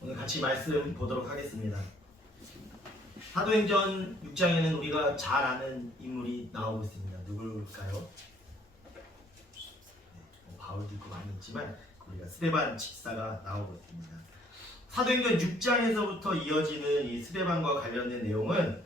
오늘 같이 말씀 보도록 하겠습니다. 사도행전 6장에는 우리가 잘 아는 인물이 나오고 있습니다. 누굴까요? 바울도 있고 많이 있지만 우리가 스데반 집사가 나오고 있습니다. 사도행전 6장에서부터 이어지는 이 스데반과 관련된 내용은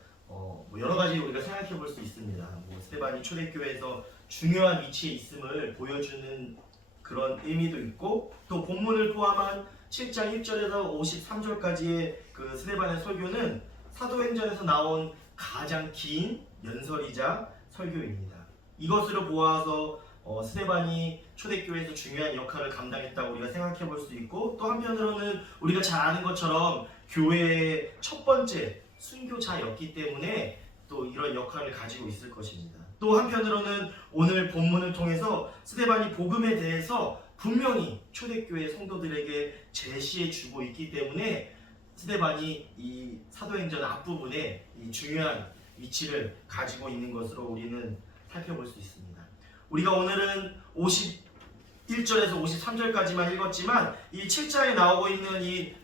여러 가지 우리가 생각해 볼 수 있습니다. 스데반이 초대교회에서 중요한 위치에 있음을 보여주는 그런 의미도 있고, 또 본문을 포함한 7장 1절에서 53절까지의 그 스데반의 설교는 사도행전에서 나온 가장 긴 연설이자 설교입니다. 이것으로 보아서 스데반이 초대교회에서 중요한 역할을 감당했다고 우리가 생각해 볼 수 있고, 또 한편으로는 우리가 잘 아는 것처럼 교회의 첫 번째 순교자였기 때문에 또 이런 역할을 가지고 있을 것입니다. 또 한편으로는 오늘 본문을 통해서 스데반이 복음에 대해서 분명히 초대교회 성도들에게 제시해 주고 있기 때문에 스데반이 이 사도행전 앞부분에 이 중요한 위치를 가지고 있는 것으로 우리는 살펴볼 수 있습니다. 우리가 오늘은 51절에서 53절까지만 읽었지만 이 7장에 나오고 있는 이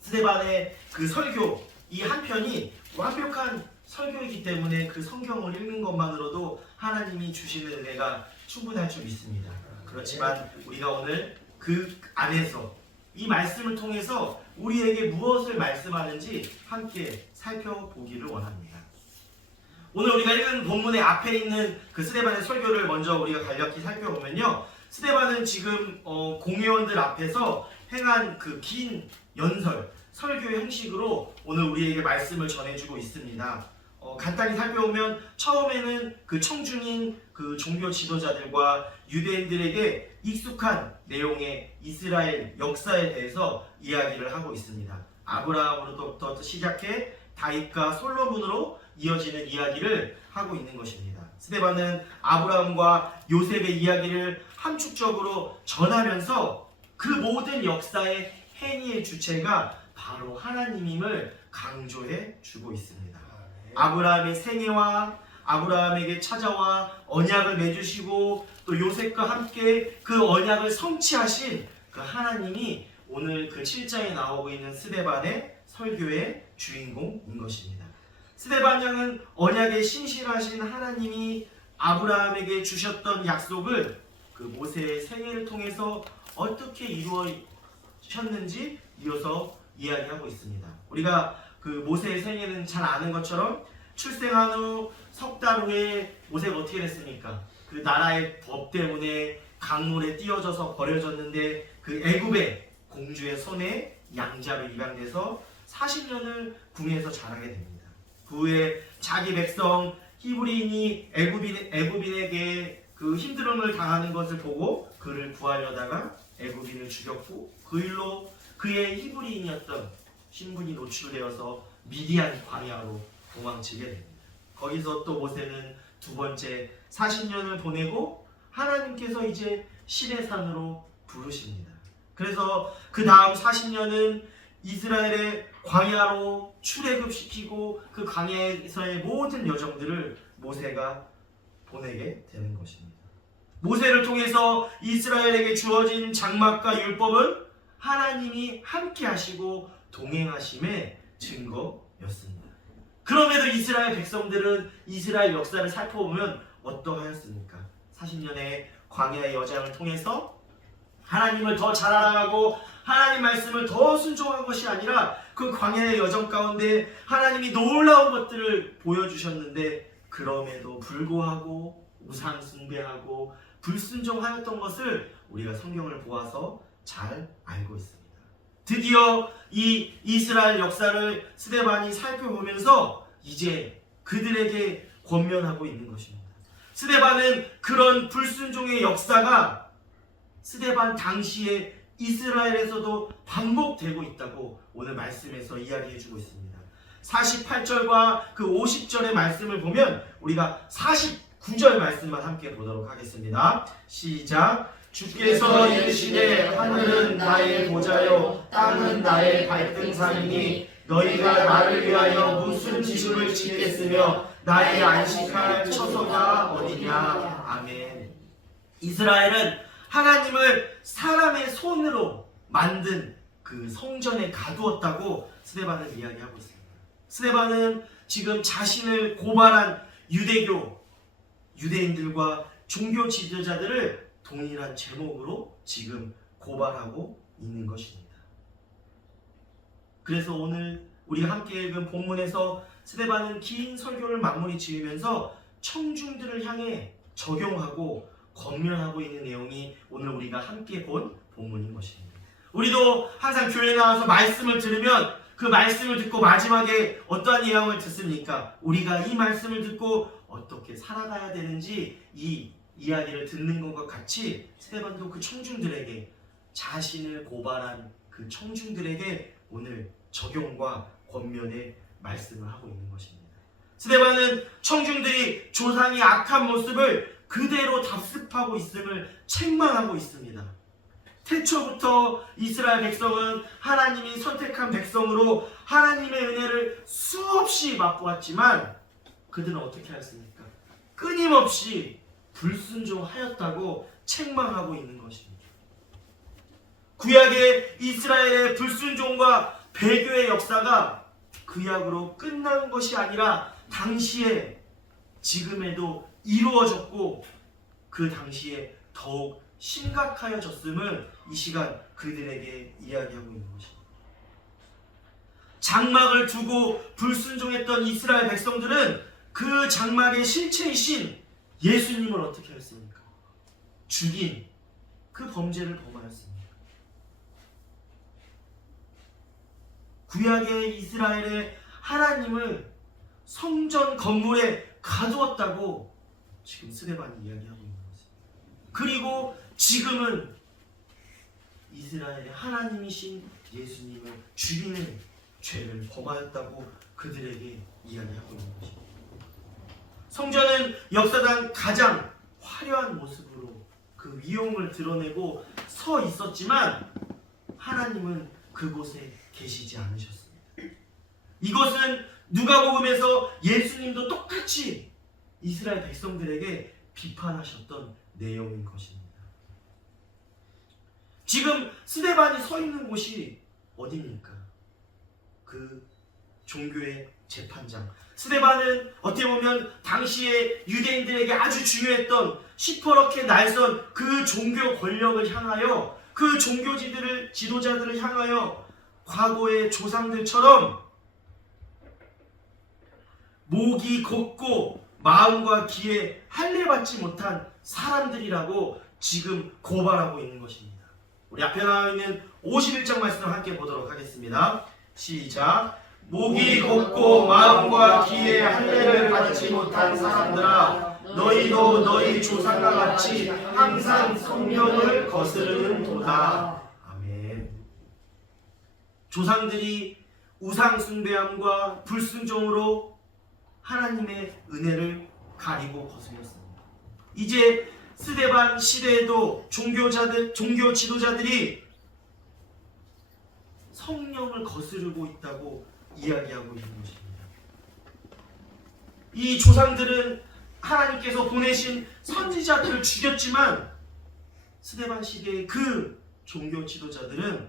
스데반의 그 설교, 이 한 편이 완벽한 설교이기 때문에 그 성경을 읽는 것만으로도 하나님이 주시는 은혜가 충분할 줄 믿습니다. 그렇지만 우리가 오늘 그 안에서 이 말씀을 통해서 우리에게 무엇을 말씀하는지 함께 살펴보기를 원합니다. 오늘 우리가 읽은 본문의 앞에 있는 그 스데반의 설교를 먼저 우리가 간략히 살펴보면요, 스데반은 지금 공회원들 앞에서 행한 그 긴 연설, 설교의 형식으로 오늘 우리에게 말씀을 전해주고 있습니다. 간단히 살펴보면 처음에는 그 청중인 그 종교 지도자들과 유대인들에게 익숙한 내용의 이스라엘 역사에 대해서 이야기를 하고 있습니다. 아브라함으로부터 시작해 다윗과 솔로몬으로 이어지는 이야기를 하고 있는 것입니다. 스데반은 아브라함과 요셉의 이야기를 함축적으로 전하면서 그 모든 역사의 행위의 주체가 바로 하나님임을 강조해 주고 있습니다. 아브라함의 생애와 아브라함에게 찾아와 언약을 맺으시고 또 요셉과 함께 그 언약을 성취하신 그 하나님이 오늘 그 7장에 나오고 있는 스데반의 설교의 주인공인 것입니다. 스데반 양은 언약에 신실하신 하나님이 아브라함에게 주셨던 약속을 그 모세의 생애를 통해서 어떻게 이루어졌는지 이어서 이야기하고 있습니다. 우리가 그 모세의 생애는 잘 아는 것처럼 출생한 후 석 달 후에 모세가 어떻게 됐습니까? 그 나라의 법 때문에 강물에 띄어져서 버려졌는데 그 애굽의 공주의 손에 양자로 입양돼서 40년을 궁에서 자라게 됩니다. 그 후에 자기 백성 히브리인이 애굽인에게 그 힘듦을 당하는 것을 보고 그를 구하려다가 애굽인을 죽였고 그 일로 그의 히브리인이었던 신분이 노출되어서 미디안 광야로 도망치게 됩니다. 거기서 또 모세는 두 번째 40년을 보내고 하나님께서 이제 시내산으로 부르십니다. 그래서 그 다음 40년은 이스라엘의 광야로 출애굽시키고 그 광야에서의 모든 여정들을 모세가 보내게 되는 것입니다. 모세를 통해서 이스라엘에게 주어진 장막과 율법은 하나님이 함께 하시고 동행하심의 증거였습니다. 그럼에도 이스라엘 백성들은 이스라엘 역사를 살펴보면 어떠하였습니까? 40년의 광야의 여정을 통해서 하나님을 더 잘 알아가고 하나님 말씀을 더 순종한 것이 아니라 그 광야의 여정 가운데 하나님이 놀라운 것들을 보여주셨는데 그럼에도 불구하고 우상 숭배하고 불순종하였던 것을 우리가 성경을 보아서 잘 알고 있습니다. 드디어 이 이스라엘 역사를 스데반이 살펴보면서 이제 그들에게 권면하고 있는 것입니다. 스데반은 그런 불순종의 역사가 스데반 당시에 이스라엘에서도 반복되고 있다고 오늘 말씀에서 이야기해주고 있습니다. 48절과 그 50절의 말씀을 보면 우리가 49절 말씀만 함께 보도록 하겠습니다. 시작! 주께서 이르시되 하늘은 나의 보좌요 땅은 나의 발등상이니 너희가 나를 위하여 무슨 지식을 짓겠으며 나의 안식할 처소가 어디냐. 아멘. 이스라엘은 하나님을 사람의 손으로 만든 그 그 성전에 가두었다고 스데반은 이야기하고 있습니다. 스데반은 지금 자신을 고발한 유대인들과 종교 지도자들을 동일한 제목으로 지금 고발하고 있는 것입니다. 그래서 오늘 우리가 함께 읽은 본문에서 스데반은 긴 설교를 마무리 지으면서 청중들을 향해 적용하고 권면하고 있는 내용이 오늘 우리가 함께 본 본문인 것입니다. 우리도 항상 교회에 나와서 말씀을 들으면 그 말씀을 듣고 마지막에 어떠한 내용을 듣습니까? 우리가 이 말씀을 듣고 어떻게 살아가야 되는지 이 이야기를 듣는 것과 같이 스데반도 그 청중들에게, 자신을 고발한 그 청중들에게 오늘 적용과 권면의 말씀을 하고 있는 것입니다. 스데반은 청중들이 조상의 악한 모습을 그대로 답습하고 있음을 책망하고 있습니다. 태초부터 이스라엘 백성은 하나님이 선택한 백성으로 하나님의 은혜를 수없이 맛보았지만 그들은 어떻게 하였습니까? 끊임없이 불순종하였다고 책망하고 있는 것입니다. 구약의 이스라엘의 불순종과 배교의 역사가 구약으로 끝난 것이 아니라 당시에 지금에도 이루어졌고 그 당시에 더욱 심각하여졌음을 이 시간 그들에게 이야기하고 있는 것입니다. 장막을 두고 불순종했던 이스라엘 백성들은 그 장막의 실체이신 예수님을 어떻게 했습니까? 죽인 그 범죄를 범하였습니다. 구약의 이스라엘의 하나님을 성전 건물에 가두었다고 지금 스데반이 이야기하고 있는 것입니다. 그리고 지금은 이스라엘의 하나님이신 예수님을 죽이는 죄를 범하였다고 그들에게 이야기하고 있는 것입니다. 성전은 역사상 가장 화려한 모습으로 그 위엄을 드러내고 서 있었지만 하나님은 그곳에 계시지 않으셨습니다. 이것은 누가복음에서 예수님도 똑같이 이스라엘 백성들에게 비판하셨던 내용인 것입니다. 지금 스데반이 서 있는 곳이 어디입니까? 그 종교의 재판장. 스데반은 어떻게 보면 당시에 유대인들에게 아주 중요했던 시퍼렇게 날선 그 종교 권력을 향하여, 그 종교 지도자들을 향하여 과거의 조상들처럼 목이 곱고 마음과 귀에 할례받지 못한 사람들이라고 지금 고발하고 있는 것입니다. 우리 앞에 나와 있는 51장 말씀을 함께 보도록 하겠습니다. 시작. 목이 곱고 마음과 귀에 할례를 받지 못한 사람들아, 너희도 너희 조상과 같이 항상 성령을 거스르는 도다. 아멘. 조상들이 우상 숭배함과 불순종으로 하나님의 은혜를 가리고 거스렸습니다. 이제 스데반 시대에도 종교 지도자들이 성령을 거스르고 있다고 이야기하고 있는 것입니다. 이 조상들은 하나님께서 보내신 선지자들을 죽였지만 스데반 시대의 그 종교 지도자들은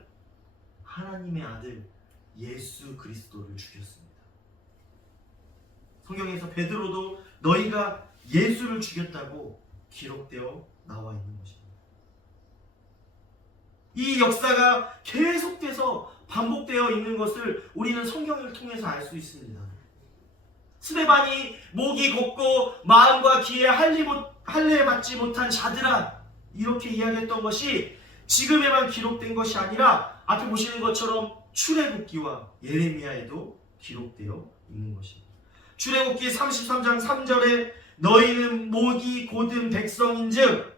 하나님의 아들 예수 그리스도를 죽였습니다. 성경에서 베드로도 너희가 예수를 죽였다고 기록되어 나와 있는 것입니다. 이 역사가 계속돼서 반복되어 있는 것을 우리는 성경을 통해서 알 수 있습니다. 스데반이 목이 곱고 마음과 귀에 할례받지 못한 자들아, 이렇게 이야기했던 것이 지금에만 기록된 것이 아니라 앞에 보시는 것처럼 출애굽기와 예레미야에도 기록되어 있는 것입니다. 출애굽기 33장 3절에 너희는 목이 곧은 백성인즉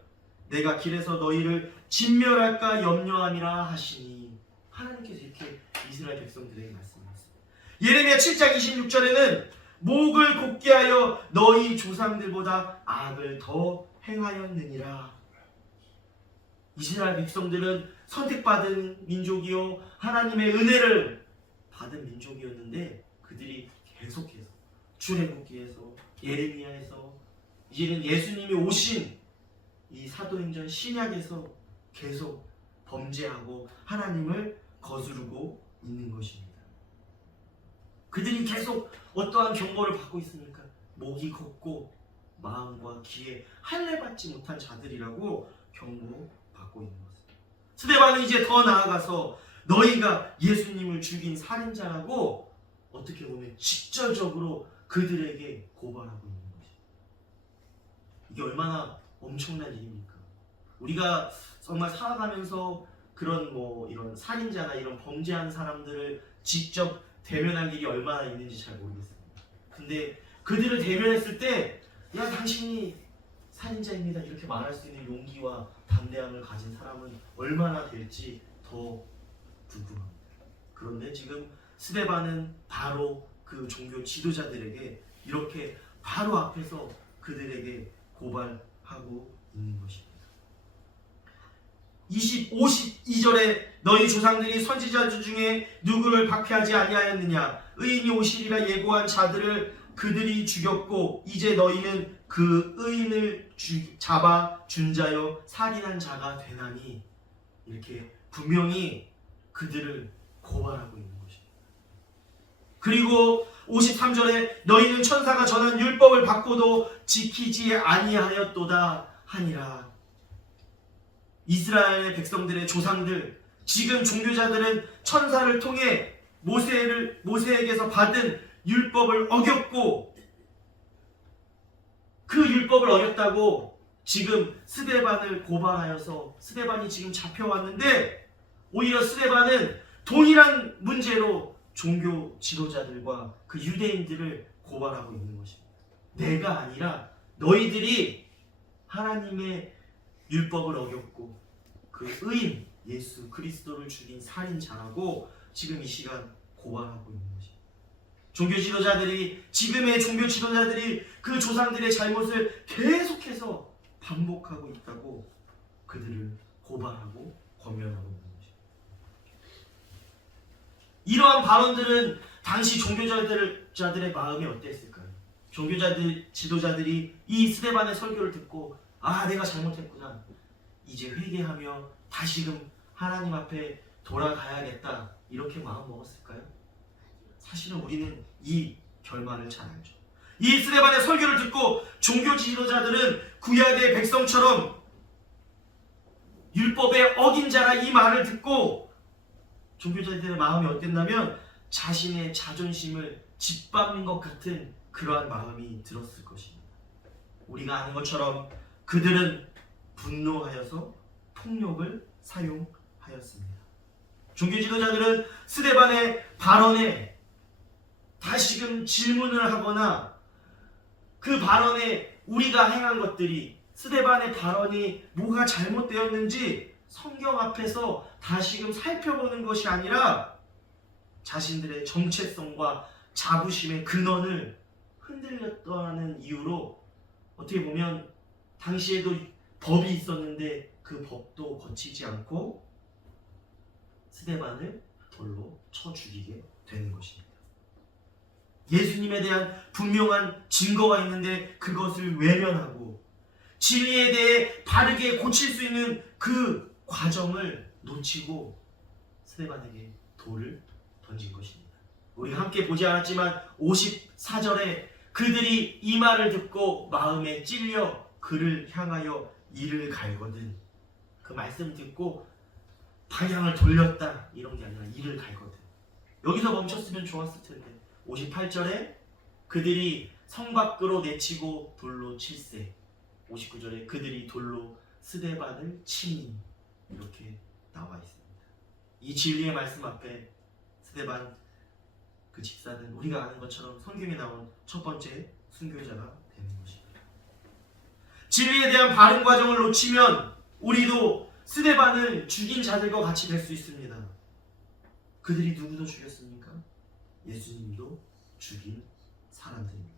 내가 길에서 너희를 진멸할까 염려함이라 하시니, 하나님께서 이렇게 이스라엘 백성들에게 말씀하셨습니다. 예레미야 7장 26절에는 목을 곱게 하여 너희 조상들보다 악을 더 행하였느니라. 이스라엘 백성들은 선택받은 민족이요 하나님의 은혜를 받은 민족이었는데 그들이 계속해서 출애굽기에서 예레미야에서 이제는 예수님이 오신 이 사도행전 신약에서 계속 범죄하고 하나님을 거스르고 있는 것입니다. 그들이 계속 어떠한 경고를 받고 있습니까? 목이 걷고 마음과 귀에 할례 받지 못한 자들이라고 경고받고 있는 것입니다. 스데반은 이제 더 나아가서 너희가 예수님을 죽인 살인자라고 어떻게 보면 직접적으로 그들에게 고발하고 있는 것입니다. 이게 얼마나 엄청난 일입니까? 우리가 정말 살아가면서 그런 이런 살인자나 이런 범죄하는 사람들을 직접 대면할 일이 얼마나 있는지 잘 모르겠습니다. 근데 그들을 대면했을 때 야, 당신이 살인자입니다 이렇게 말할 수 있는 용기와 담대함을 가진 사람은 얼마나 될지 더 궁금합니다. 그런데 지금 스데반은 바로 그 종교 지도자들에게 이렇게 바로 앞에서 그들에게 고발하고 있는 것입니다. 52절에 너희 조상들이 선지자 중에 누구를 박해하지 아니하였느냐? 의인이 오시리라 예고한 자들을 그들이 죽였고 이제 너희는 그 의인을 잡아 준 자여 살인한 자가 되나니, 이렇게 분명히 그들을 고발하고 있는 것입니다. 그리고 53절에 너희는 천사가 전한 율법을 받고도 지키지 아니하였도다 하니라. 이스라엘의 백성들의 조상들, 지금 종교자들은 천사를 통해 모세에게서 받은 율법을 어겼고, 그 율법을 어겼다고 지금 스데반을 고발하여서 스데반이 지금 잡혀왔는데, 오히려 스데반은 동일한 문제로 종교 지도자들과 그 유대인들을 고발하고 있는 것입니다. 내가 아니라 너희들이 하나님의 율법을 어겼고 그 의인 예수 그리스도를 죽인 살인자라고 지금 이 시간 고발하고 있는 것입니다. 종교 지도자들이, 지금의 종교 지도자들이 그 조상들의 잘못을 계속해서 반복하고 있다고 그들을 고발하고 권면하고 있는 것입니다. 이러한 발언들은 당시 종교자들의 마음이 어땠을까요? 지도자들이 이 스데반의 설교를 듣고 내가 잘못했구나, 이제 회개하며 다시금 하나님 앞에 돌아가야겠다, 이렇게 마음 먹었을까요? 사실은 우리는 이 결말을 잘 알죠. 이 스데반의 설교를 듣고 종교 지도자들은 구약의 백성처럼 율법에 어긴 자라 이 말을 듣고 종교자들의 마음이 어땠냐면 자신의 자존심을 짓밟는 것 같은 그러한 마음이 들었을 것입니다. 우리가 아는 것처럼 그들은 분노하여서 폭력을 사용하였습니다. 종교 지도자들은 스데반의 발언에 다시금 질문을 하거나 그 발언에 우리가 행한 것들이, 스데반의 발언이 뭐가 잘못되었는지 성경 앞에서 다시금 살펴보는 것이 아니라 자신들의 정체성과 자부심의 근원을 흔들렸다는 이유로, 어떻게 보면 당시에도 법이 있었는데 그 법도 거치지 않고 스데반을 돌로 쳐 죽이게 되는 것입니다. 예수님에 대한 분명한 증거가 있는데 그것을 외면하고 진리에 대해 바르게 고칠 수 있는 그 과정을 놓치고 스데반에게 돌을 던진 것입니다. 우리가 함께 보지 않았지만 54절에 그들이 이 말을 듣고 마음에 찔려 그를 향하여 이를 갈거든, 그 말씀 듣고 방향을 돌렸다 이런 게 아니라 이를 갈거든. 여기서 멈췄으면 좋았을 텐데 58절에 그들이 성 밖으로 내치고 돌로 칠세, 59절에 그들이 돌로 스데반을 치니, 이렇게 나와 있습니다. 이 진리의 말씀 앞에 스데반 그 집사는 우리가 아는 것처럼 성경에 나온 첫 번째 순교자가 되는 것입니다. 진리에 대한 바른 과정을 놓치면 우리도 스데반을 죽인 자들과 같이 될 수 있습니다. 그들이 누구도 죽였습니까? 예수님도 죽인 사람들입니다.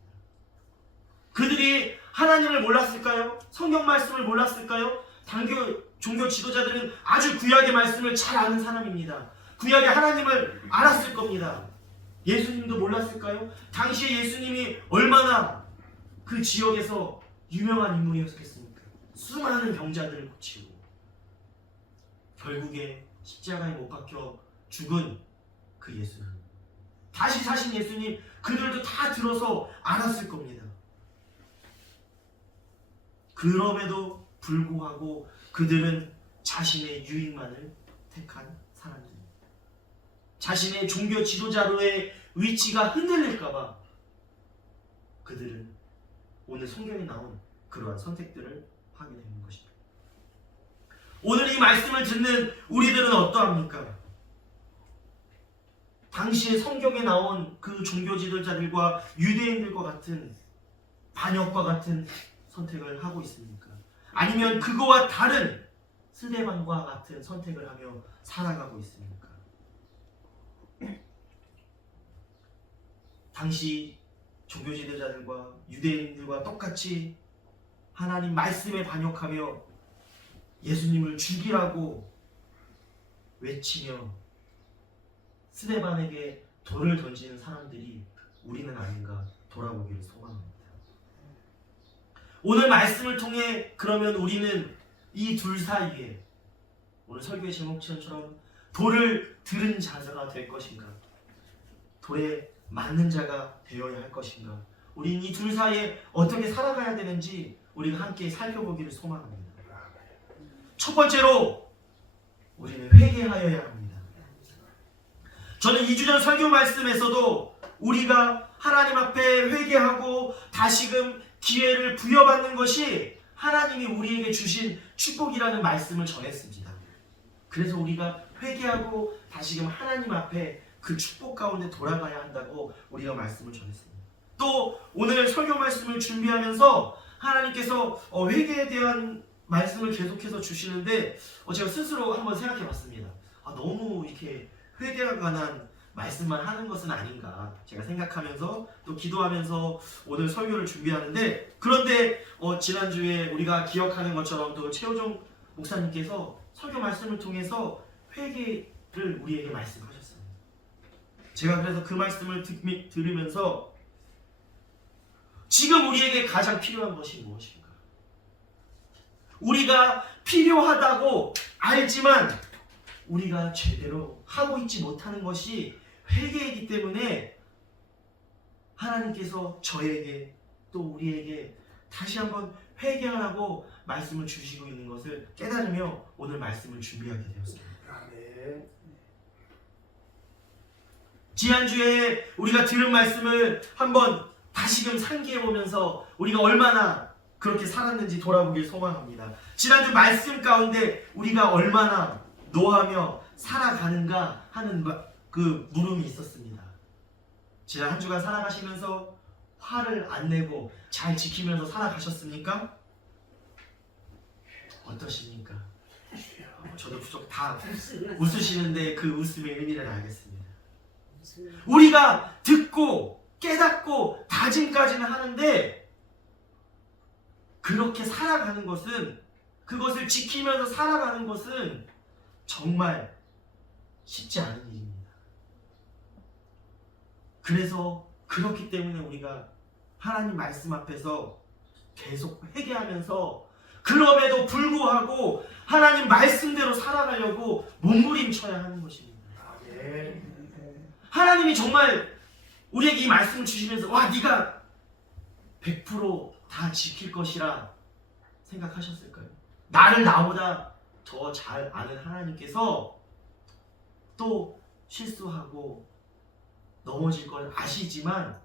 그들이 하나님을 몰랐을까요? 성경 말씀을 몰랐을까요? 종교 지도자들은 아주 구약의 말씀을 잘 아는 사람입니다. 구약의 하나님을 알았을 겁니다. 예수님도 몰랐을까요? 당시에 예수님이 얼마나 그 지역에서 유명한 인물이었겠습니까? 수많은 병자들을 고치고 결국에 십자가에 못 박혀 죽은 그 예수님, 다시 사신 예수님, 그들도 다 들어서 알았을 겁니다. 그럼에도 불구하고 그들은 자신의 유익만을 택한 사람들입니다. 자신의 종교 지도자로의 위치가 흔들릴까봐 그들은 오늘 성경에 나온 그러한 선택들을 하게 되는 것입니다. 오늘 이 말씀을 듣는 우리들은 어떠합니까? 당시에 성경에 나온 그 종교 지도자들과 유대인들과 같은 반역과 같은 선택을 하고 있습니까? 아니면 그거와 다른 스데반과 같은 선택을 하며 살아가고 있습니까? 당시 종교 지도자들과 유대인들과 똑같이 하나님 말씀에 반역하며 예수님을 죽이라고 외치며 스데반에게 돌을 던지는 사람들이 우리는 아닌가 돌아보기를 소망합니다. 오늘 말씀을 통해 그러면 우리는 이 둘 사이에 오늘 설교의 제목처럼 돌을 들은 자가 될 것인가, 돌에 맞는 자가 되어야 할 것인가, 우리는 이 둘 사이에 어떻게 살아가야 되는지 우리가 함께 살펴보기를 소망합니다. 첫 번째로 우리는 회개하여야 합니다. 저는 2주 전 설교 말씀에서도 우리가 하나님 앞에 회개하고 다시금 기회를 부여받는 것이 하나님이 우리에게 주신 축복이라는 말씀을 전했습니다. 그래서 우리가 회개하고 다시금 하나님 앞에 그 축복 가운데 돌아가야 한다고 우리가 말씀을 전했습니다. 또 오늘 설교 말씀을 준비하면서 하나님께서 회개에 대한 말씀을 계속해서 주시는데 제가 스스로 한번 생각해 봤습니다. 너무 이렇게 회개에 관한 말씀만 하는 것은 아닌가 제가 생각하면서 또 기도하면서 오늘 설교를 준비하는데, 그런데 지난주에 우리가 기억하는 것처럼 또 최호정 목사님께서 설교 말씀을 통해서 회개를 우리에게 말씀하셨어요. 제가 그래서 그 말씀을 들으면서 지금 우리에게 가장 필요한 것이 무엇인가? 우리가 필요하다고 알지만 우리가 제대로 하고 있지 못하는 것이 회개이기 때문에 하나님께서 저에게 또 우리에게 다시 한번 회개하라고 말씀을 주시고 있는 것을 깨달으며 오늘 말씀을 준비하게 되었습니다. 지난주에 우리가 들은 말씀을 한번 다시금 상기해보면서 우리가 얼마나 그렇게 살았는지 돌아보길 소망합니다. 지난주 말씀 가운데 우리가 얼마나 노하며 살아가는가 하는 그 물음이 있었습니다. 지난 한 주간 살아가시면서 화를 안 내고 잘 지키면서 살아가셨습니까? 어떠십니까? 저도 부족 다 웃으시는데 그 웃음의 의미를 알겠습니다. 우리가 듣고 깨닫고 다짐까지는 하는데 그렇게 살아가는 것은, 그것을 지키면서 살아가는 것은 정말 쉽지 않은 일입니다. 그래서 그렇기 때문에 우리가 하나님 말씀 앞에서 계속 회개하면서 그럼에도 불구하고 하나님 말씀대로 살아가려고 몸부림쳐야 하는 것입니다. 하나님이 정말 우리에게 이 말씀을 주시면서 네가 100% 다 지킬 것이라 생각하셨을까요? 나를 나보다 더 잘 아는 하나님께서 또 실수하고 넘어질 걸 아시지만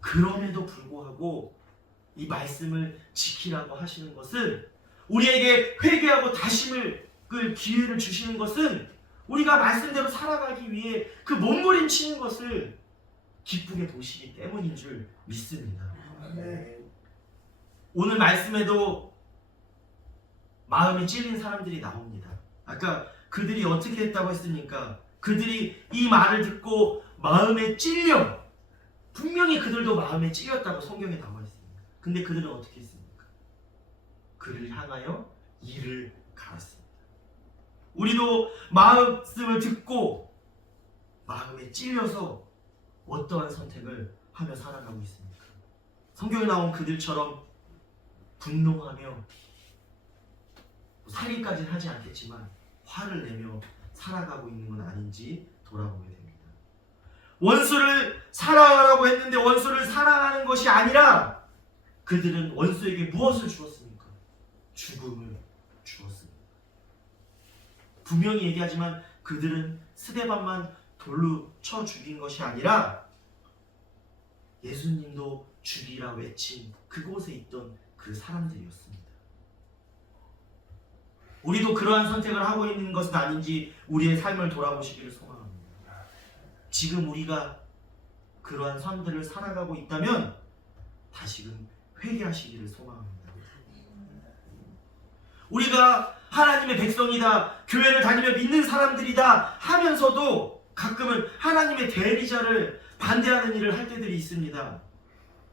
그럼에도 불구하고 이 말씀을 지키라고 하시는 것은, 우리에게 회개하고 다짐을 기회를 주시는 것은 우리가 말씀대로 살아가기 위해 그 몸부림치는 것을 기쁘게 보시기 때문인 줄 믿습니다. 오늘 말씀에도 마음이 찔린 사람들이 나옵니다. 아까 그들이 어떻게 했다고 했습니까? 그들이 이 말을 듣고 마음에 찔려, 분명히 그들도 마음에 찔렸다고 성경에 나와 있습니다. 근데 그들은 어떻게 했습니까? 그를 향하여 이를 갈았습니다. 우리도 말씀을 듣고 마음에 찔려서 어떠한 선택을 하며 살아가고 있습니까? 성경에 나온 그들처럼 분노하며 살인까지는 하지 않겠지만 화를 내며 살아가고 있는 건 아닌지 돌아보게 됩니다. 원수를 사랑하라고 했는데 원수를 사랑하는 것이 아니라 그들은 원수에게 무엇을 주었습니까? 죽음을 주었습니다. 분명히 얘기하지만 그들은 스데반만 돌로 쳐 죽인 것이 아니라 예수님도 죽이라 외친 그곳에 있던 그 사람들이었습니다. 우리도 그러한 선택을 하고 있는 것은 아닌지 우리의 삶을 돌아보시기를 소망합니다. 지금 우리가 그러한 삶들을 살아가고 있다면 다시금 회개하시기를 소망합니다. 우리가 하나님의 백성이다, 교회를 다니며 믿는 사람들이다 하면서도 가끔은 하나님의 대리자를 반대하는 일을 할 때들이 있습니다.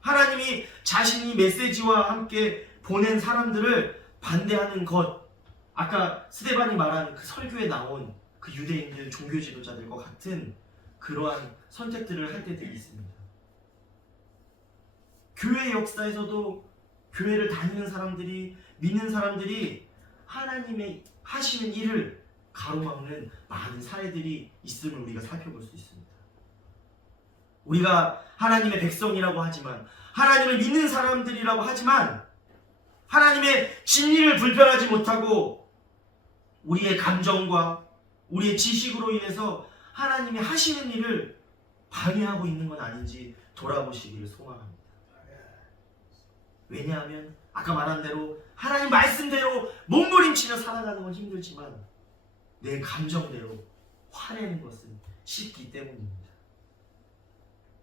하나님이 자신이 메시지와 함께 보낸 사람들을 반대하는 것, 아까 스데반이 말한 그 설교에 나온 그 유대인들, 종교 지도자들과 같은 그러한 선택들을 할 때들이 있습니다. 교회 역사에서도 교회를 다니는 사람들이, 믿는 사람들이 하나님의 하시는 일을 가로막는 많은 사례들이 있음을 우리가 살펴볼 수 있습니다. 우리가 하나님의 백성이라고 하지만, 하나님을 믿는 사람들이라고 하지만 하나님의 진리를 불편하지 못하고 우리의 감정과 우리의 지식으로 인해서 하나님이 하시는 일을 방해하고 있는 건 아닌지 돌아보시기를 소망합니다. 왜냐하면 아까 말한 대로 하나님 말씀대로 몸부림치며 살아가는 건 힘들지만 내 감정대로 화내는 것은 쉽기 때문입니다.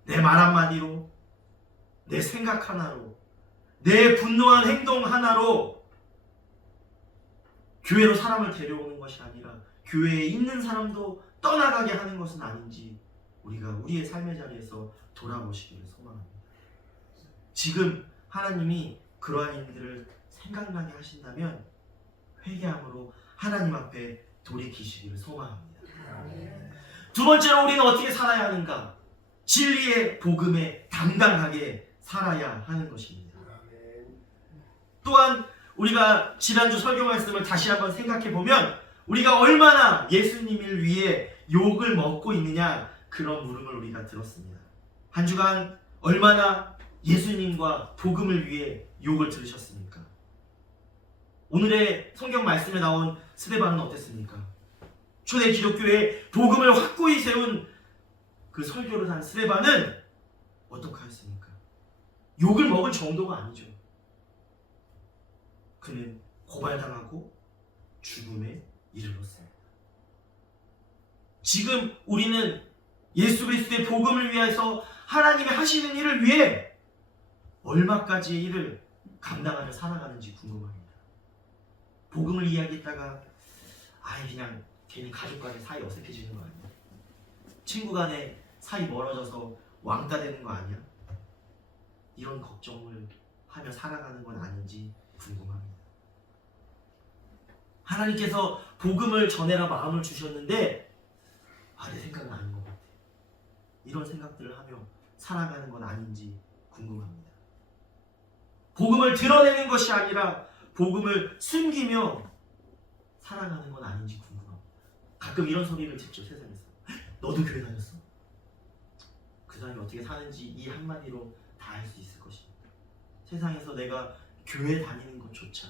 내 말 한마디로, 내 생각 하나로, 내 분노한 행동 하나로 교회로 사람을 데려오는 것이 아니라 교회에 있는 사람도 떠나가게 하는 것은 아닌지 우리가 우리의 삶의 자리에서 돌아보시기를 소망합니다. 지금 하나님이 그러한 일들을 생각나게 하신다면 회개함으로 하나님 앞에 돌이키시기를 소망합니다. 두 번째로 우리는 어떻게 살아야 하는가? 진리의 복음에 당당하게 살아야 하는 것입니다. 또한 우리가 지난주 설교 말씀을 다시 한번 생각해 보면 우리가 얼마나 예수님을 위해 욕을 먹고 있느냐, 그런 물음을 우리가 들었습니다. 한 주간 얼마나 예수님과 복음을 위해 욕을 들으셨습니까? 오늘의 성경 말씀에 나온 스데반은 어땠습니까? 초대 기독교의 복음을 확고히 세운 그 설교를 한 스데반은 어떻게 하였습니까? 욕을 먹을 정도가 아니죠. 그는 고발당하고 죽음에 이르렀습니다. 지금 우리는 예수 그리스도의 복음을 위해서 하나님이 하시는 일을 위해 얼마까지의 일을 감당하며 살아가는지 궁금합니다. 복음을 이야기했다가 그냥 괜히 가족 간의 사이 어색해지는 거 아니야? 친구 간의 사이 멀어져서 왕따 되는 거 아니야? 이런 걱정을 하며 살아가는 건 아닌지 궁금합니다. 하나님께서 복음을 전해라 마음을 주셨는데 내 생각은 아닌 것 같아. 이런 생각들을 하며 살아가는 건 아닌지 궁금합니다. 복음을 드러내는 것이 아니라 복음을 숨기며 살아가는 건 아닌지 궁금합니다. 가끔 이런 소리를 듣죠, 세상에서. 너도 교회 다녔어? 그 사람이 어떻게 사는지 이 한마디로 다 알 수 있을 것입니다. 세상에서 내가 교회 다니는 것조차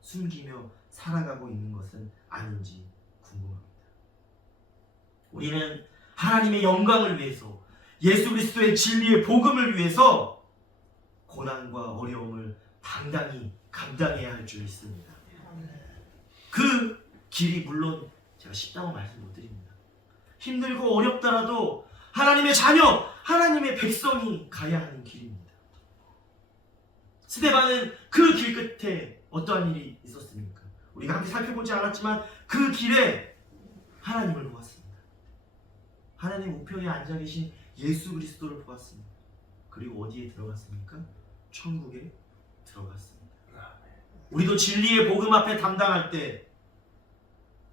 숨기며 살아가고 있는 것은 아닌지 궁금합니다. 우리는 하나님의 영광을 위해서, 예수 그리스도의 진리의 복음을 위해서 고난과 어려움을 당당히 감당해야 할 줄 믿습니다. 그 길이 물론 제가 쉽다고 말씀 못 드립니다. 힘들고 어렵더라도 하나님의 자녀, 하나님의 백성이 가야 하는 길입니다. 스데반은 그 길 끝에 어떠한 일이 있었습니까? 우리가 함께 살펴보지 않았지만 그 길에 하나님을 보았습니다. 하나님 우편에 앉아 계신 예수 그리스도를 보았습니다. 그리고 어디에 들어갔습니까? 천국에 들어갔습니다. 우리도 진리의 복음 앞에 담당할 때,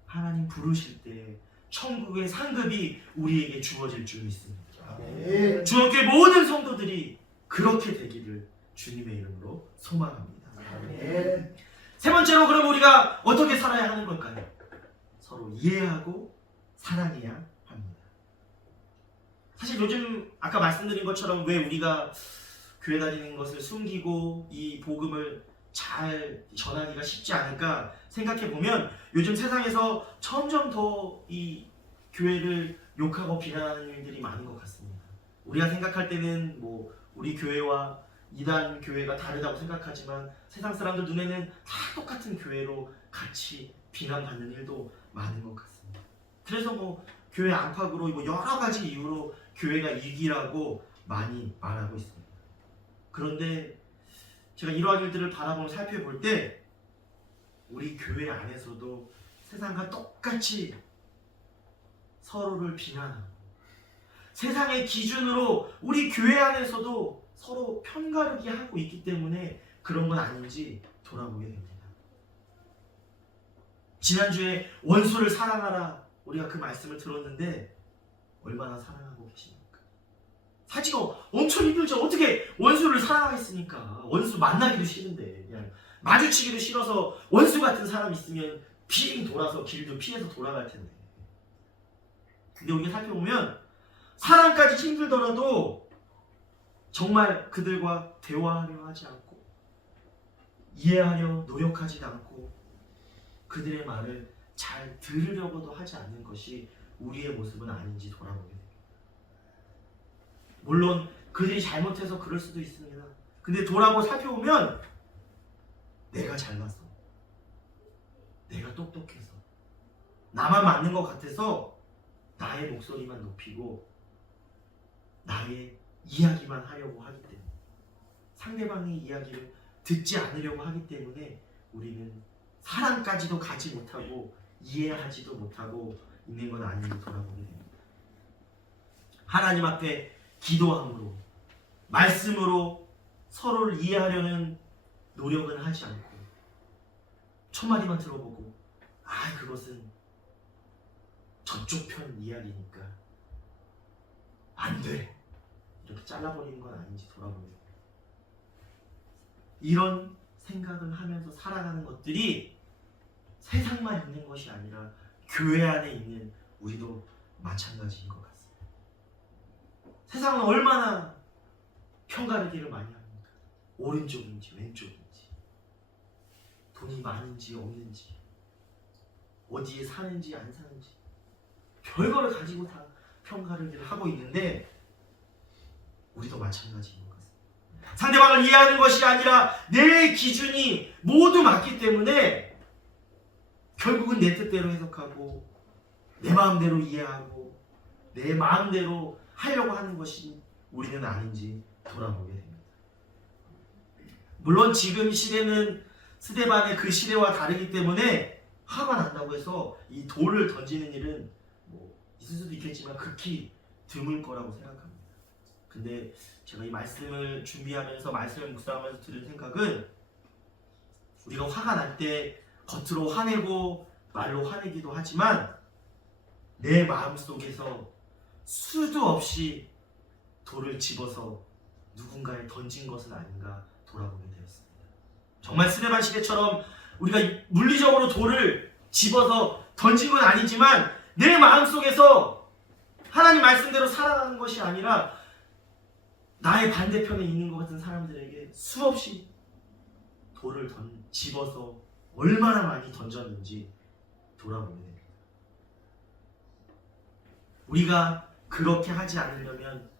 하나님 부르실 때 천국의 상급이 우리에게 주어질 줄 믿습니다. 주님께 모든 성도들이 그렇게 되기를 주님의 이름으로 소망합니다. 세 번째로, 그럼 우리가 어떻게 살아야 하는 걸까요? 서로 이해하고 사랑해야 합니다. 사실 요즘 아까 말씀드린 것처럼 왜 우리가 교회 다니는 것을 숨기고 이 복음을 잘 전하기가 쉽지 않을까 생각해 보면 요즘 세상에서 점점 더 이 교회를 욕하고 비난하는 일들이 많은 것 같습니다. 우리가 생각할 때는 뭐 우리 교회와 이단 교회가 다르다고 생각하지만 세상 사람들 눈에는 다 똑같은 교회로 같이 비난받는 일도 많은 것 같습니다. 그래서 뭐 교회 안팎으로 뭐 여러 가지 이유로 교회가 이기라고 많이 말하고 있습니다. 그런데 제가 이러한 일들을 바라보며 살펴볼 때 우리 교회 안에서도 세상과 똑같이 서로를 비난하고 세상의 기준으로 우리 교회 안에서도 서로 편가르기 하고 있기 때문에 그런 건 아닌지 돌아보게 됩니다. 지난주에 원수를 사랑하라 우리가 그 말씀을 들었는데 얼마나 사랑하고 계십니까? 사실 엄청 힘들죠. 어떻게 원수를 사랑하겠습니까? 원수 만나기도 싫은데 그냥 마주치기도 싫어서 원수 같은 사람 있으면 빙 돌아서 길도 피해서 돌아갈 텐데. 근데 우리가 살펴보면 사랑까지 힘들더라도 정말 그들과 대화하려 하지 않고 이해하려 노력하지도 않고 그들의 말을 잘 들으려고도 하지 않는 것이 우리의 모습은 아닌지 돌아보게 됩니다. 물론 그들이 잘못해서 그럴 수도 있습니다. 근데 돌아보고 살펴보면 내가 잘났어, 내가 똑똑해서, 나만 맞는 것 같아서 나의 목소리만 높이고 나의 이야기만 하려고 하기 때문에 상대방의 이야기를 듣지 않으려고 하기 때문에 우리는 사랑까지도 가지 못하고 이해하지도 못하고 있는 건 아닌지 돌아보게 됩니다. 하나님 앞에 기도함으로 말씀으로 서로를 이해하려는 노력은 하지 않고 첫마디만 들어보고 그것은 저쪽 편 이야기니까 안 돼 이렇게 잘라버리는 건 아닌지 돌아보게 됩니다. 이런 생각을 하면서 살아가는 것들이 세상만 있는 것이 아니라 교회 안에 있는 우리도 마찬가지인 것 같습니다. 세상은 얼마나 편가르기를 많이 합니까? 오른쪽인지 왼쪽인지, 돈이 많은지 없는지, 어디에 사는지 안 사는지 별거를 가지고 다 편가르기를 하고 있는데 우리도 마찬가지인 것 같습니다. 상대방을 이해하는 것이 아니라 내 기준이 모두 맞기 때문에 결국은 내 뜻대로 해석하고 내 마음대로 이해하고 내 마음대로 하려고 하는 것이 우리는 아닌지 돌아보게 됩니다. 물론 지금 시대는 스데반의 그 시대와 다르기 때문에 화가 난다고 해서 이 돌을 던지는 일은 있을 수도 있겠지만 극히 드물 거라고 생각합니다. 근데 제가 이 말씀을 준비하면서 말씀을 묵상하면서 들은 생각은 우리가 화가 날 때 겉으로 화내고 말로 화내기도 하지만 내 마음속에서 수도 없이 돌을 집어서 누군가에 던진 것은 아닌가 돌아보게 되었습니다. 정말 스데반 시대처럼 우리가 물리적으로 돌을 집어서 던진 건 아니지만 내 마음속에서 하나님 말씀대로 살아가는 것이 아니라 나의 반대편에 있는 것 같은 사람들에게 수없이 돌을 집어서 얼마나 많이 던졌는지 돌아보게 됩니다. 우리가 그렇게 하지 않으려면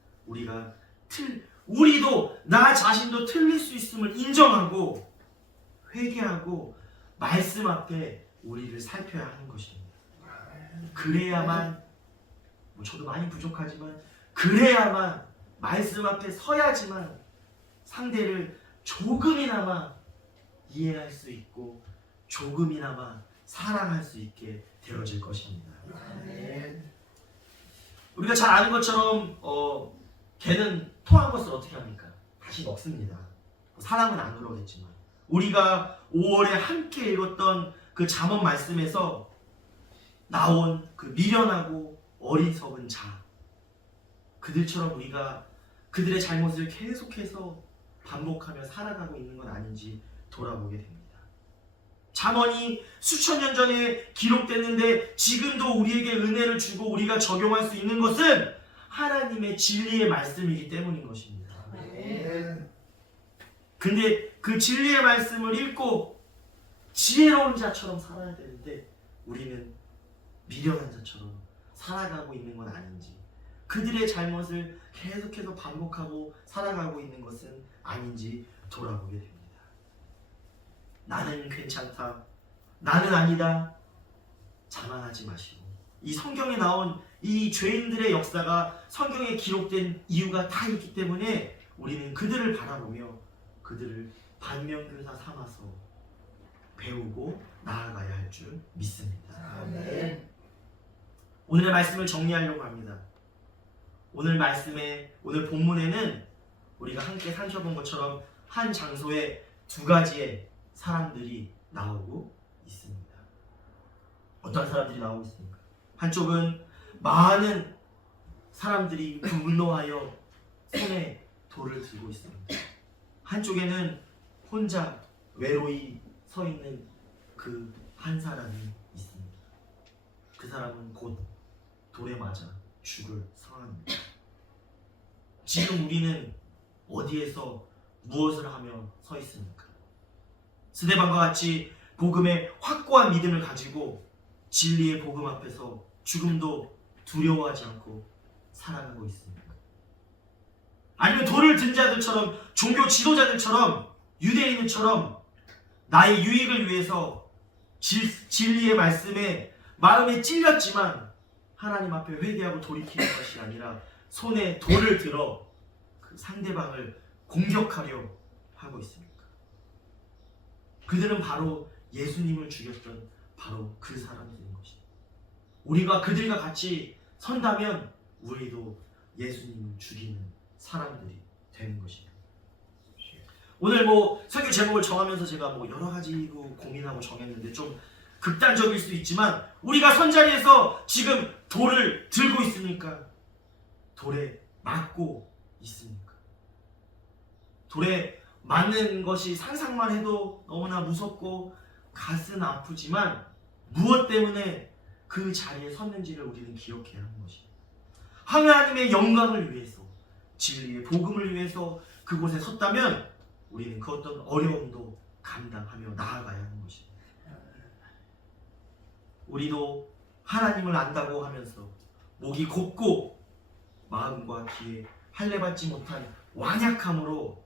우리도 나 자신도 틀릴 수 있음을 인정하고 회개하고 말씀 앞에 우리를 살펴야 하는 것입니다. 그래야만 저도 많이 부족하지만 그래야만 말씀 앞에 서야지만 상대를 조금이나마 이해할 수 있고 조금이나마 사랑할 수 있게 되어질 것입니다. 우리가 잘 아는 것처럼 개는 토한 것을 어떻게 합니까? 다시 먹습니다. 사람은 안 그러겠지만 우리가 5월에 함께 읽었던 그 잠언 말씀에서 나온 그 미련하고 어리석은 자, 그들처럼 우리가 그들의 잘못을 계속해서 반복하며 살아가고 있는 건 아닌지 돌아보게 됩니다. 잠언이 수천 년 전에 기록됐는데 지금도 우리에게 은혜를 주고 우리가 적용할 수 있는 것은 하나님의 진리의 말씀이기 때문인 것입니다. 근데 그 진리의 말씀을 읽고 지혜로운 자처럼 살아야 되는데 우리는 미련한 자처럼 살아가고 있는 건 아닌지, 그들의 잘못을 계속해서 반복하고 살아가고 있는 것은 아닌지 돌아보게 됩니다. 나는 괜찮다, 나는 아니다, 자만하지 마시고, 이 성경에 나온 이 죄인들의 역사가 성경에 기록된 이유가 다 있기 때문에 우리는 그들을 바라보며 그들을 반면교사 삼아서 배우고 나아가야 할 줄 믿습니다. 아멘. 오늘의 말씀을 정리하려고 합니다. 오늘 본문에는 우리가 함께 살펴본 것처럼 한 장소에 두 가지의 사람들이 나오고 있습니다. 어떤 사람들이 나오고 있습니까? 한쪽은 많은 사람들이 분노하여 손에 돌을 들고 있습니다. 한쪽에는 혼자 외로이 서 있는 그 한 사람이 있습니다. 그 사람은 곧 돌에 맞아 죽을 상황입니다. 지금 우리는 어디에서 무엇을 하며 서 있습니까? 스데반과 같이 복음의 확고한 믿음을 가지고 진리의 복음 앞에서 죽음도 두려워하지 않고 살아가고 있습니까? 아니면 돌을 든 자들처럼, 종교 지도자들처럼, 유대인들처럼 나의 유익을 위해서 진리의 말씀에 마음에 찔렸지만 하나님 앞에 회개하고 돌이키는 것이 아니라 손에 돌을 들어 그 상대방을 공격하려 하고 있습니까? 그들은 바로 예수님을 죽였던 바로 그 사람들인 것입니다. 우리가 그들과 같이 선다면 우리도 예수님을 죽이는 사람들이 되는 것입니다. 오늘 설교 제목을 정하면서 제가 여러 가지로 고민하고 정했는데 좀 극단적일 수 있지만, 우리가 선자리에서 지금 돌을 들고 있습니까? 돌에 맞고 있습니까? 돌에 맞는 것이 상상만 해도 너무나 무섭고 가슴 아프지만 무엇 때문에 그 자리에 섰는지를 우리는 기억해야 하는 것입니다. 하나님의 영광을 위해서, 진리의 복음을 위해서 그곳에 섰다면 우리는 그 어떤 어려움도 감당하며 나아가야 하는 것입니다. 우리도 하나님을 안다고 하면서 목이 곧고 마음과 귀에 할례받지 못한 완약함으로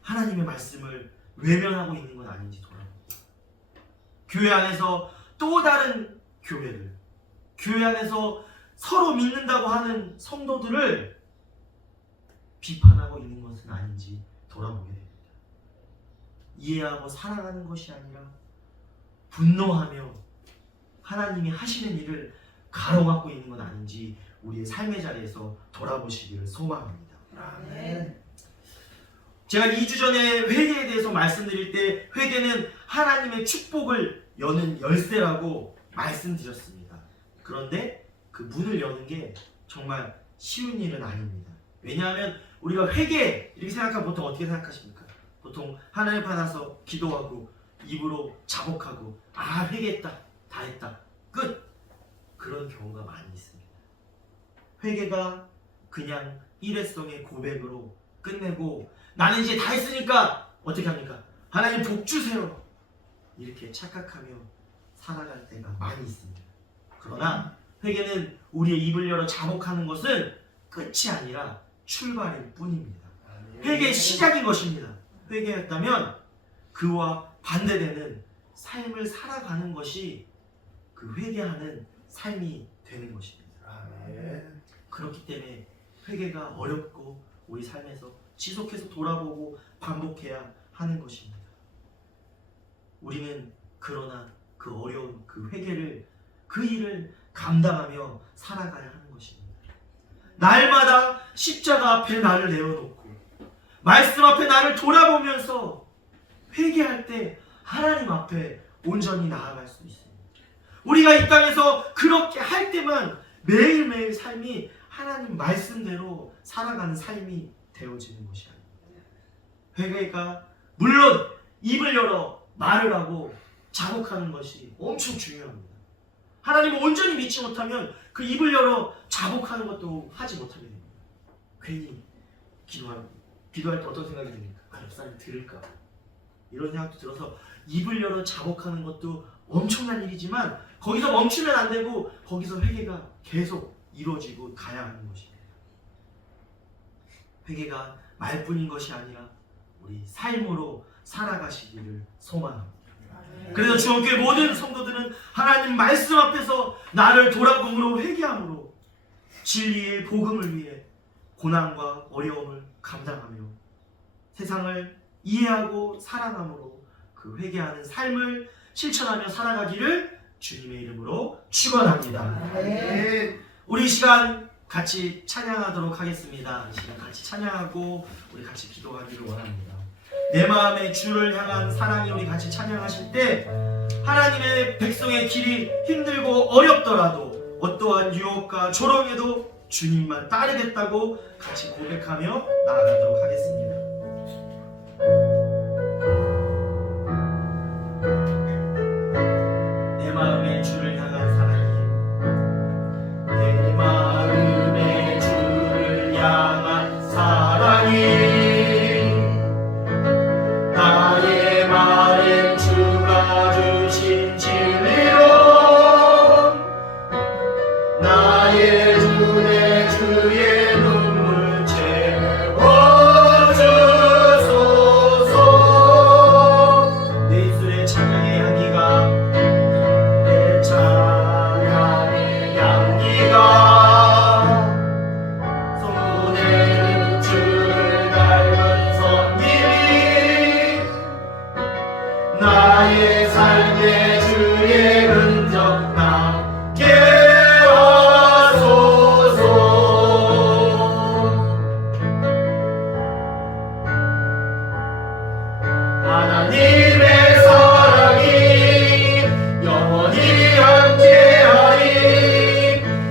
하나님의 말씀을 외면하고 있는 건 아닌지 돌아봅니다. 교회 안에서 또 다른 교회를, 교회 안에서 서로 믿는다고 하는 성도들을 비판하고 있는 것은 아닌지 돌아보게 됩니다. 이해하고 사랑하는 것이 아니라 분노하며 하나님이 하시는 일을 가로막고 있는 건 아닌지 우리의 삶의 자리에서 돌아보시기를 소망합니다. 아멘. 제가 2주 전에 회개에 대해서 말씀드릴 때 회개는 하나님의 축복을 여는 열쇠라고 말씀드렸습니다. 그런데 그 문을 여는 게 정말 쉬운 일은 아닙니다. 왜냐하면 우리가 회개 이렇게 생각하면 보통 어떻게 생각하십니까? 보통 하나님 앞에 나서 기도하고 입으로 자복하고 회개했다, 다 했다, 끝! 그런 경우가 많이 있습니다. 회개가 그냥 일회성의 고백으로 끝내고 나는 이제 다 했으니까 어떻게 합니까? 하나님 복 주세요, 이렇게 착각하며 살아갈 때가 많이 있습니다. 그러나 회개는 우리의 입을 열어 자복하는 것은 끝이 아니라 출발일 뿐입니다. 회개의 시작인 것입니다. 회개했다면 그와 반대되는 삶을 살아가는 것이 그 회개하는 삶이 되는 것입니다. 그렇기 때문에 회개가 어렵고 우리 삶에서 지속해서 돌아보고 반복해야 하는 것입니다. 우리는 그러나 그 어려운 그 회개를, 그 일을 감당하며 살아가야 하는 것입니다. 날마다 십자가 앞에 나를 내어놓고 말씀 앞에 나를 돌아보면서 회개할 때 하나님 앞에 온전히 나아갈 수 있습니다. 우리가 이 땅에서 그렇게 할 때만 매일매일 삶이 하나님 말씀대로 살아가는 삶이 되어지는 것이 아닙니다. 회개가 물론 입을 열어 말을 하고 자복하는 것이 엄청 중요합니다. 하나님을 온전히 믿지 못하면 그 입을 열어 자복하는 것도 하지 못하게 됩니다. 괜히 기도할 때 어떤 생각이 듭니까? 옆 사람이 들을까? 이런 생각도 들어서 입을 열어 자복하는 것도 엄청난 일이지만 거기서 멈추면 안 되고 거기서 회개가 계속 이루어지고 가야 하는 것입니다. 회개가 말뿐인 것이 아니라 우리 삶으로 살아가시기를 소망합니다. 그래서 주원교회 모든 성도들은 하나님 말씀 앞에서 나를 돌아봄으로 회개함으로 진리의 복음을 위해 고난과 어려움을 감당하며 세상을 이해하고 사랑함으로 그 회개하는 삶을 실천하며 살아가기를 주님의 이름으로 축원합니다. 우리 이 시간 같이 찬양하도록 하겠습니다. 이 시간 같이 찬양하고 우리 같이 기도하기를 원합니다. 내 마음의 주를 향한 사랑이 우리 같이 찬양하실 때 하나님의 백성의 길이 힘들고 어렵더라도 어떠한 유혹과 조롱에도 주님만 따르겠다고 같이 고백하며 나아가도록 하겠습니다. 내 마음의 주를 향한 사랑이 내 마음의 주를 향한 사랑이 나의 마음 주가 주신 진리로 나의 주 내 주의 눈물 채워주소서. 내 입술에 찬양의 향기가 내 찬양의 향기가 손에 주를 닮은 손님이 나의 삶의 주의 흔적 남게 하나님의 사랑이 영원히 함께하리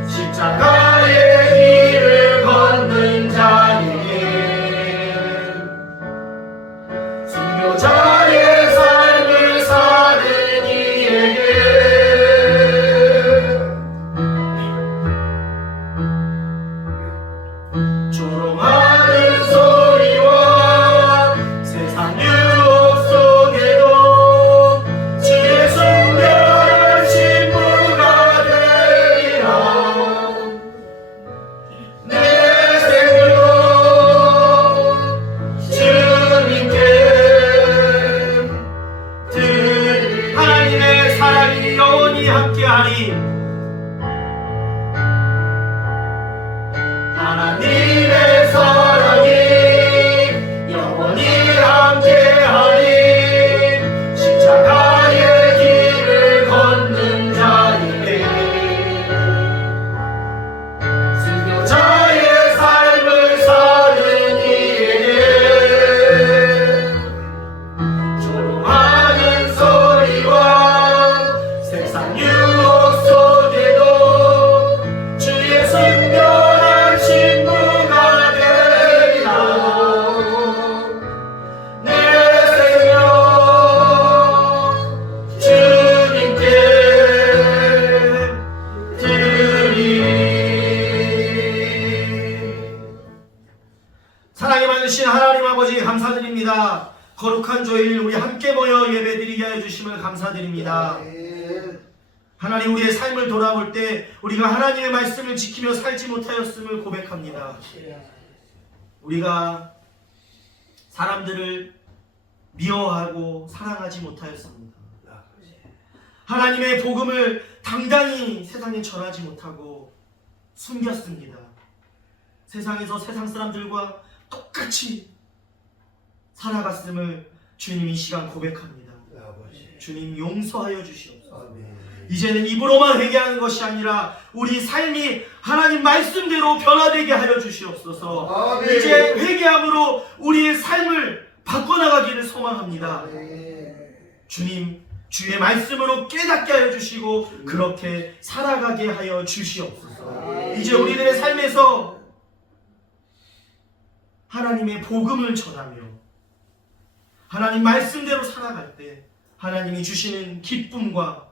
십자가의 길을 걷는 자에게 순교자의 삶을 사는 이에게 조롱하는 소리와 세상 유혹 속에도 주의 순결한 신부가 되리라. 내 생명 주님께 드릴 하나님의 사랑이 영원히 함께하리. 하나님의 사랑이 영원히 함께하리 십자가의 길을 걷는 자에게 순교자의 삶을 사는 이에게 조롱하는 소리와 세상 유혹 속에도 주의 순결한 신부가 되리라. 내 생명 주님께 드리리. 사랑이 많으신 하나님 아버지 감사드립니다. 거룩한 주일 우리 함께 모여 예배드리게 하여 주심을 감사드립니다. 하나님 우리의 삶을 돌아볼 때 우리가 하나님의 말씀을 지키며 살지 못하였음을 고백합니다. 우리가 사람들을 미워하고 사랑하지 못하였습니다. 하나님의 복음을 당당히 세상에 전하지 못하고 숨겼습니다. 세상에서 세상 사람들과 똑같이 살아갔음을 주님 이 시간 고백합니다. 주님 용서하여 주시옵소서. 이제는 입으로만 회개하는 것이 아니라 우리 삶이 하나님 말씀대로 변화되게 하여 주시옵소서. 이제 회개함으로 우리의 삶을 바꿔나가기를 소망합니다. 주님 주의 말씀으로 깨닫게 하여 주시고 그렇게 살아가게 하여 주시옵소서. 이제 우리들의 삶에서 하나님의 복음을 전하며 하나님 말씀대로 살아갈 때 하나님이 주시는 기쁨과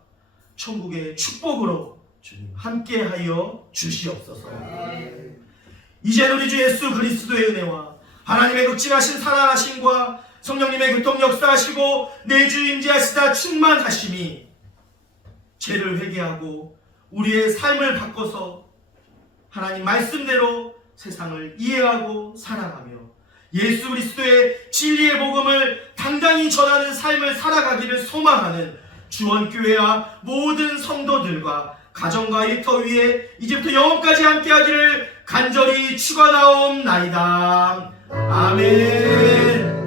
천국의 축복으로 주님 함께하여 주시옵소서. 이제는 우리 주 예수 그리스도의 은혜와 하나님의 극진하신 사랑하심과 성령님의 교통 역사하시고 내주 임재하시다 충만하심이 죄를 회개하고 우리의 삶을 바꿔서 하나님 말씀대로 세상을 이해하고 사랑하며 예수 그리스도의 진리의 복음을 당당히 전하는 삶을 살아가기를 소망하는 주원교회와 모든 성도들과 가정과 일터 위에 이제부터 영원까지 함께하기를 간절히 축원하옵나이다. 아멘.